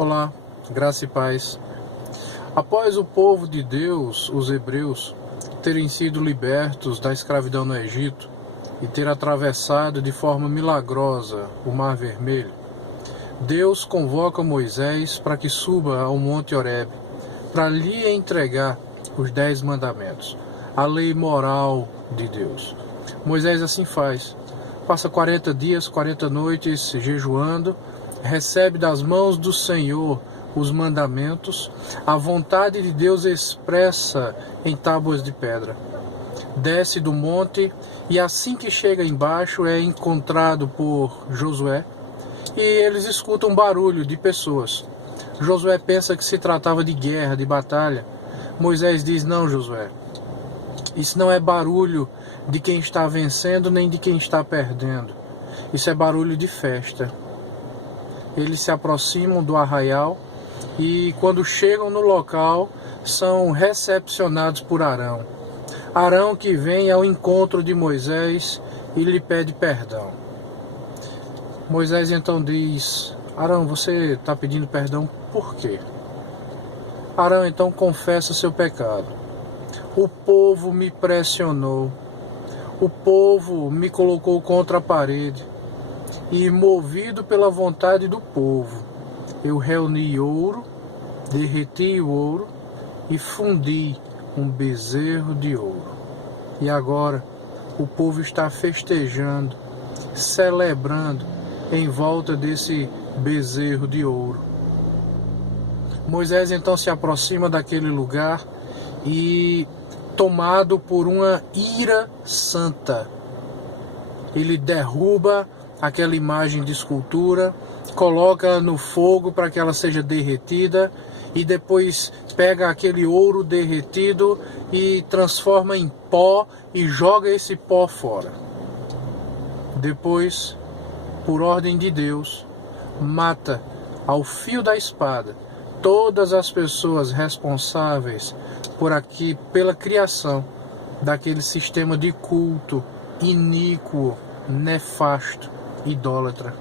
Olá, graça e paz. Após o povo de Deus, os hebreus, terem sido libertos da escravidão no Egito e ter atravessado de forma milagrosa o Mar Vermelho, Deus convoca Moisés para que suba ao Monte Horebe, para lhe entregar os 10 mandamentos, a lei moral de Deus. Moisés assim faz, passa 40 dias, 40 noites jejuando, recebe das mãos do Senhor os mandamentos, a vontade de Deus expressa em tábuas de pedra. Desce do monte e assim que chega embaixo é encontrado por Josué e eles escutam um barulho de pessoas. Josué pensa que se tratava de guerra, de batalha. Moisés diz: não, Josué, isso não é barulho de quem está vencendo nem de quem está perdendo. Isso é barulho de festa. Eles se aproximam do arraial e quando chegam no local são recepcionados por Arão. Arão que vem ao encontro de Moisés e lhe pede perdão. Moisés então diz: Arão, você está pedindo perdão por quê? Arão então confessa seu pecado. O povo me pressionou. O povo me colocou contra a parede. E movido pela vontade do povo, eu reuni ouro, derreti o ouro e fundi um bezerro de ouro. E agora o povo está festejando, celebrando em volta desse bezerro de ouro. Moisés então se aproxima daquele lugar e, tomado por uma ira santa, ele derruba aquela imagem de escultura, coloca no fogo para que ela seja derretida e depois pega aquele ouro derretido e transforma em pó e joga esse pó fora. Depois, por ordem de Deus, mata ao fio da espada todas as pessoas responsáveis pela criação daquele sistema de culto iníquo, nefasto, idólatra.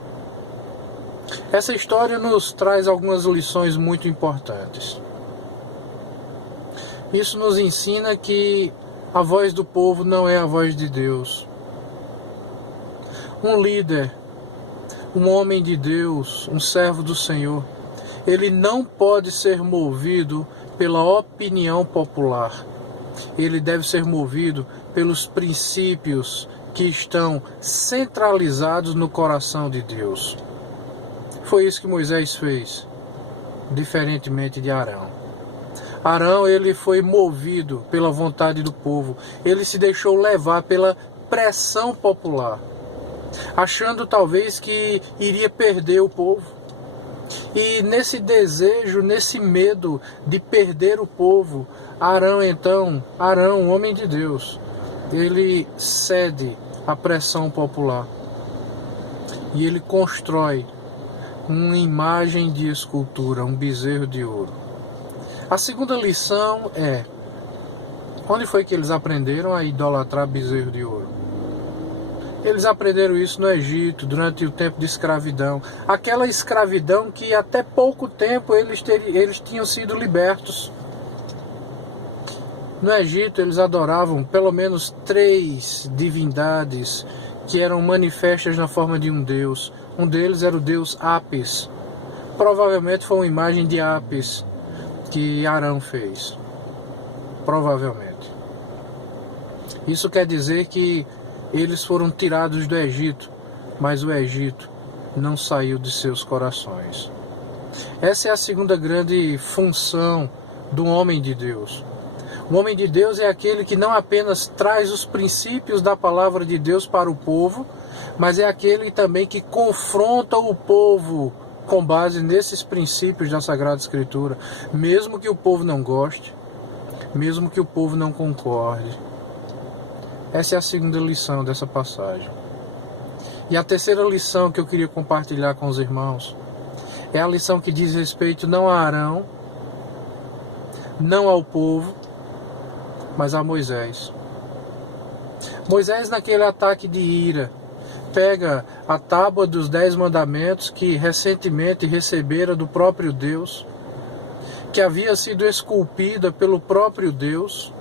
Essa história nos traz algumas lições muito importantes. Isso nos ensina que a voz do povo não é a voz de Deus. Um líder, um homem de Deus, um servo do Senhor, ele não pode ser movido pela opinião popular. Ele deve ser movido pelos princípios que estão centralizados no coração de Deus. Foi isso que Moisés fez, diferentemente de Arão. Arão, ele foi movido pela vontade do povo. Ele se deixou levar pela pressão popular, achando talvez que iria perder o povo. E nesse desejo, nesse medo de perder o povo, Arão, um homem de Deus, ele cede à pressão popular e ele constrói uma imagem de escultura, um bezerro de ouro. A segunda lição é: onde foi que eles aprenderam a idolatrar bezerro de ouro? Eles aprenderam isso no Egito, durante o tempo de escravidão. Aquela escravidão que até pouco tempo eles tinham sido libertos. No Egito eles adoravam pelo menos 3 divindades que eram manifestas na forma de um deus. Um deles era o deus Apis. Provavelmente foi uma imagem de Apis que Arão fez. Provavelmente. Isso quer dizer que eles foram tirados do Egito, mas o Egito não saiu de seus corações. Essa é a segunda grande função do homem de Deus. O homem de Deus é aquele que não apenas traz os princípios da palavra de Deus para o povo, mas é aquele também que confronta o povo com base nesses princípios da Sagrada Escritura, mesmo que o povo não goste, mesmo que o povo não concorde. Essa é a segunda lição dessa passagem. E a terceira lição que eu queria compartilhar com os irmãos é a lição que diz respeito não a Arão, não ao povo, mas a Moisés. Moisés, naquele ataque de ira, pega a tábua dos 10 mandamentos que recentemente recebera do próprio Deus, que havia sido esculpida pelo próprio Deus.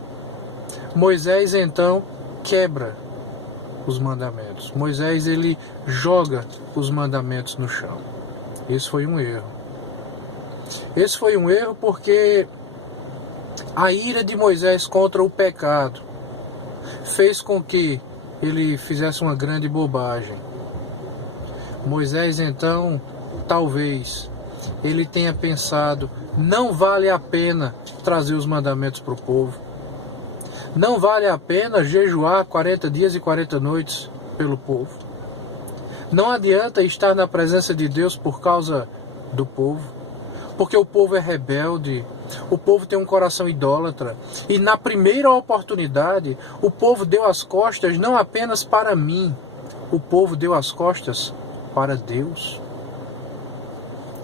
Moisés então quebra os mandamentos. Moisés, ele joga os mandamentos no chão. Esse foi um erro. Esse foi um erro porque a ira de Moisés contra o pecado fez com que ele fizesse uma grande bobagem. Moisés então, talvez, ele tenha pensado, não vale a pena trazer os mandamentos para o povo. Não vale a pena jejuar 40 dias e 40 noites pelo povo. Não adianta estar na presença de Deus por causa do povo, porque o povo é rebelde, o povo tem um coração idólatra, e na primeira oportunidade, o povo deu as costas não apenas para mim, o povo deu as costas para Deus.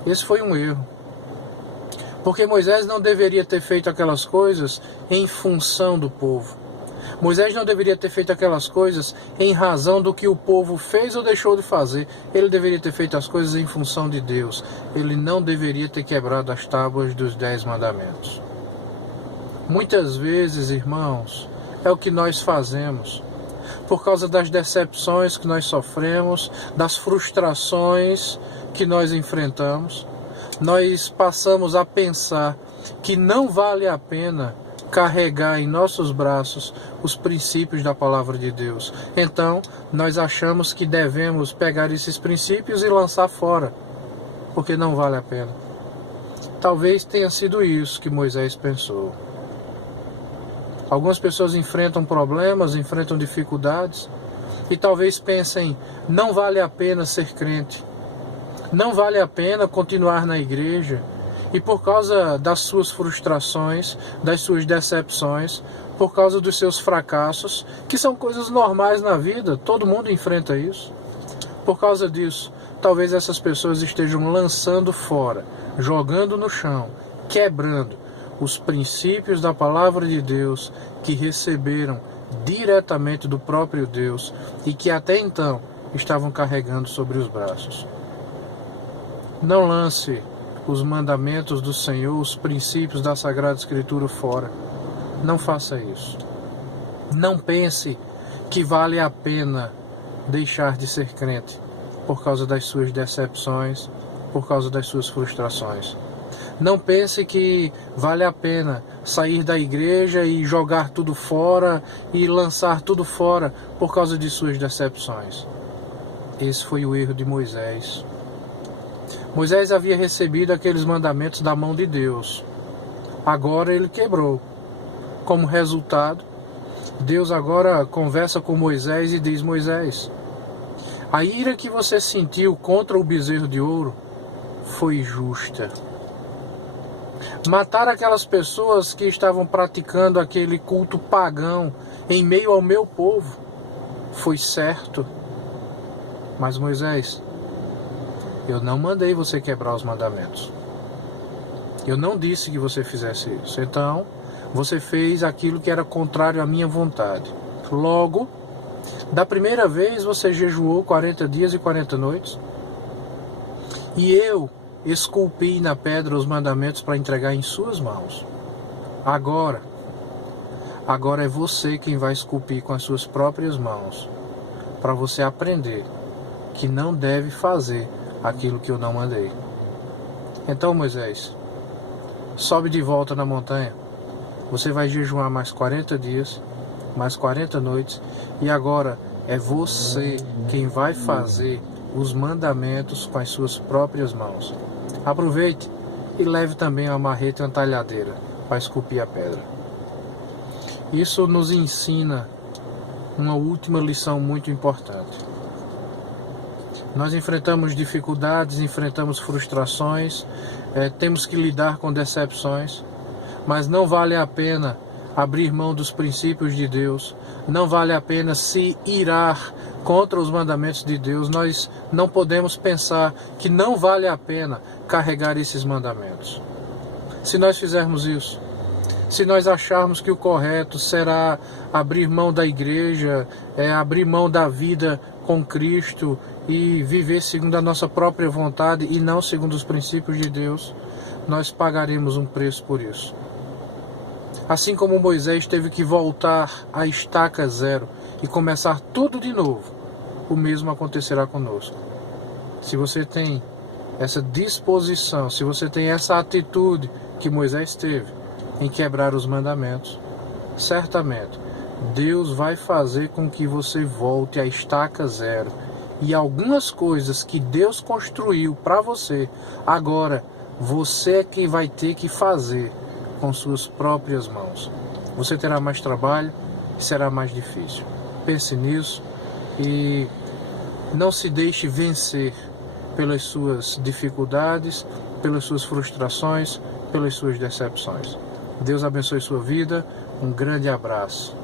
Esse foi um erro. Porque Moisés não deveria ter feito aquelas coisas em função do povo. Moisés não deveria ter feito aquelas coisas em razão do que o povo fez ou deixou de fazer. Ele deveria ter feito as coisas em função de Deus. Ele não deveria ter quebrado as tábuas dos 10 mandamentos. Muitas vezes, irmãos, é o que nós fazemos. Por causa das decepções que nós sofremos, das frustrações que nós enfrentamos, nós passamos a pensar que não vale a pena carregar em nossos braços os princípios da palavra de Deus. Então, nós achamos que devemos pegar esses princípios e lançar fora, porque não vale a pena. Talvez tenha sido isso que Moisés pensou. Algumas pessoas enfrentam problemas, enfrentam dificuldades, e talvez pensem, não vale a pena ser crente. Não vale a pena continuar na igreja, e por causa das suas frustrações, das suas decepções, por causa dos seus fracassos, que são coisas normais na vida, todo mundo enfrenta isso. Por causa disso, talvez essas pessoas estejam lançando fora, jogando no chão, quebrando os princípios da palavra de Deus que receberam diretamente do próprio Deus e que até então estavam carregando sobre os braços. Não lance os mandamentos do Senhor, os princípios da Sagrada Escritura fora. Não faça isso. Não pense que vale a pena deixar de ser crente por causa das suas decepções, por causa das suas frustrações. Não pense que vale a pena sair da igreja e jogar tudo fora e lançar tudo fora por causa de suas decepções. Esse foi o erro de Moisés. Moisés havia recebido aqueles mandamentos da mão de Deus. Agora ele quebrou. Como resultado, Deus agora conversa com Moisés e diz: Moisés, a ira que você sentiu contra o bezerro de ouro foi justa. Matar aquelas pessoas que estavam praticando aquele culto pagão em meio ao meu povo foi certo. Mas Moisés, eu não mandei você quebrar os mandamentos. Eu não disse que você fizesse isso. Então, você fez aquilo que era contrário à minha vontade. Logo, da primeira vez você jejuou 40 dias e 40 noites. E eu esculpi na pedra os mandamentos para entregar em suas mãos. Agora é você quem vai esculpir com as suas próprias mãos, para você aprender que não deve fazer aquilo que eu não mandei. Então, Moisés, sobe de volta na montanha. Você vai jejuar mais 40 dias, mais 40 noites, e agora é você quem vai fazer os mandamentos com as suas próprias mãos. Aproveite e leve também uma marreta e uma talhadeira para esculpir a pedra. Isso nos ensina uma última lição muito importante. Nós enfrentamos dificuldades, enfrentamos frustrações, temos que lidar com decepções, mas não vale a pena abrir mão dos princípios de Deus, não vale a pena se irar contra os mandamentos de Deus. Nós não podemos pensar que não vale a pena carregar esses mandamentos. Se nós fizermos isso, Se nós acharmos que o correto será abrir mão da igreja, abrir mão da vida com Cristo e viver segundo a nossa própria vontade e não segundo os princípios de Deus, nós pagaremos um preço por isso. Assim como Moisés teve que voltar à estaca zero e começar tudo de novo, o mesmo acontecerá conosco. Se você tem essa disposição, se você tem essa atitude que Moisés teve em quebrar os mandamentos, certamente Deus vai fazer com que você volte à estaca zero. E algumas coisas que Deus construiu para você, agora você é quem vai ter que fazer com suas próprias mãos. Você terá mais trabalho e será mais difícil. Pense nisso e não se deixe vencer pelas suas dificuldades, pelas suas frustrações, pelas suas decepções. Deus abençoe sua vida. Um grande abraço.